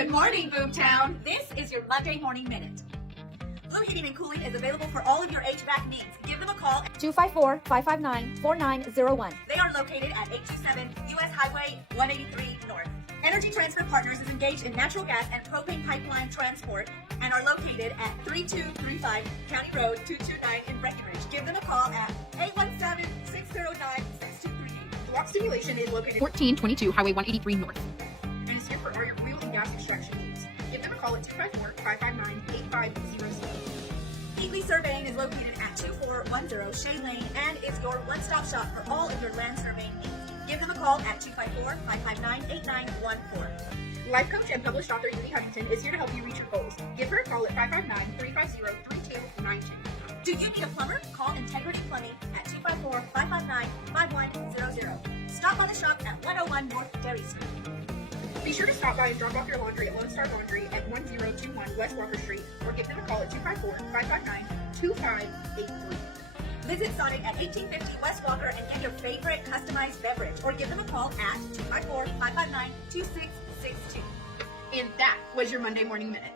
Good morning, Boomtown. This is your Monday Morning Minute. Blue Heating and Cooling is available for all of your HVAC needs. Give them a call. 254-559-4901. They are located at 827 U.S. Highway 183 North. Energy Transfer Partners is engaged in natural gas and propane pipeline transport and are located at 3235 County Road 229 in Breckenridge. Give them a call at 817-609-6238. Block Stimulation is located 1422 Highway 183 North. and is here for all your fuel and gas extraction needs. Give them a call at 254-559-8500. Heatley Surveying is located at 2410 Shea Lane and is your one-stop shop for all of your land surveying needs. Give them a call at 254-559-8914. Life coach and published author Judy Huntington is here to help you reach your goals. Give her a call at 559-350-3292. Do you need a plumber? Call Integrity Plumbing at 254-559-5100. Stop by the shop at 101 North Derry Street. Be sure to stop by and drop off your laundry at Lone Star Laundry at 1021 West Walker Street or give them a call at 254-559-2583. Visit Sonic at 1850 West Walker and get your favorite customized beverage or give them a call at 254-559-2662. And that was your Monday Morning Minute.